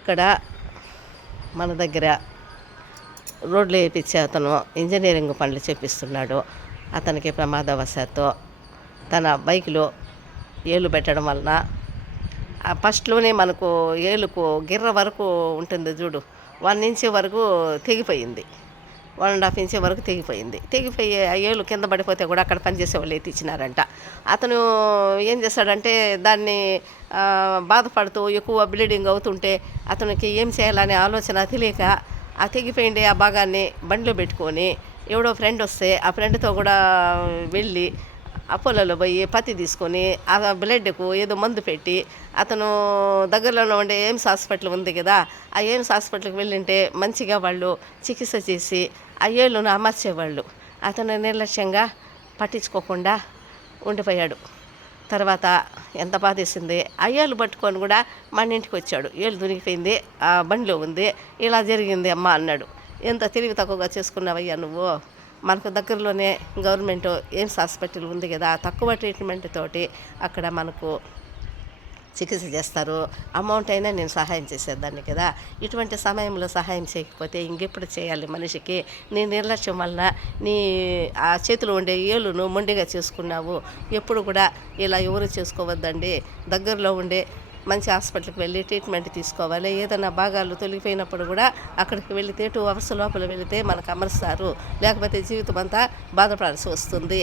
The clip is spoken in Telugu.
ఇక్కడ మన దగ్గర రోడ్లు వేయించే అతను ఇంజనీరింగ్ పనులు చేపిస్తున్నాడు. అతనికి ప్రమాదవశాత్తు తన బైక్లో ఏలు పెట్టడం వలన ఫస్ట్లోనే మనకు ఏలుకు గిర్ర వరకు ఉంటుంది చూడు, 1 ఇంచ్ వరకు తెగిపోయింది. 1.5 ఇంచ్ వరకు తెగిపోయి ఆ ఏలు కింద పడిపోతే కూడా అక్కడ పనిచేసే వాళ్ళు ఎత్తిచ్చినారంట. అతను ఏం చేశాడంటే దాన్ని బాధపడుతూ ఎక్కువ బ్లీడింగ్ అవుతుంటే అతనికి ఏం చేయాలనే ఆలోచన తెలియక ఆ తెగిపోయిండే ఆ భాగాన్ని బండిలో పెట్టుకొని ఎవడో ఫ్రెండ్ వస్తే ఆ ఫ్రెండ్తో కూడా వెళ్ళి అపోలోలో పోయి పత్తి తీసుకొని ఆ బ్లడ్కు ఏదో మందు పెట్టి అతను దగ్గరలోనే ఉండే ఎయిమ్స్ హాస్పిటల్ ఉంది కదా, ఆ ఎయిమ్స్ హాస్పిటల్కి వెళ్ళింటే మంచిగా వాళ్ళు చికిత్స చేసి ఆ ఏళ్ళను అమర్చేవాళ్ళు. అతను నిర్లక్ష్యంగా పట్టించుకోకుండా ఉండిపోయాడు. తర్వాత ఎంత బాధేసింది. ఆ ఏళ్ళు పట్టుకొని కూడా మన ఇంటికి వచ్చాడు. ఏళ్ళు దొరికిపోయింది, ఆ బండిలో ఉంది, ఇలా జరిగింది అమ్మ అన్నాడు. ఎంత తెలివి తక్కువగా చేసుకున్నావయ్యా నువ్వు. మనకు దగ్గరలోనే గవర్నమెంట్ ఎయిమ్స్ హాస్పిటల్ ఉంది కదా, తక్కువ ట్రీట్మెంట్ తోటి అక్కడ మనకు చికిత్స చేస్తారు. అమౌంట్ అయినా నేను సహాయం చేసేదాన్ని కదా. ఇటువంటి సమయంలో సహాయం చేయకపోతే ఇంకెప్పుడు చేయాలి మనిషికి? నీ నిర్లక్ష్యం వలన నీ ఆ చేతిలో ఉండే ఏలును మొండిగా చేసుకున్నావు. ఎప్పుడు కూడా ఇలా ఎవరు చేసుకోవద్దండి. దగ్గరలో ఉండే మంచి హాస్పిటల్కి వెళ్ళి ట్రీట్మెంట్ తీసుకోవాలి. ఏదైనా భాగాలు తొలగిపోయినప్పుడు కూడా అక్కడికి వెళితే 2 అవర్స్ లోపల వెళితే మనకు అమరుస్తారు. లేకపోతే జీవితం అంతా బాధపడాల్సి వస్తుంది.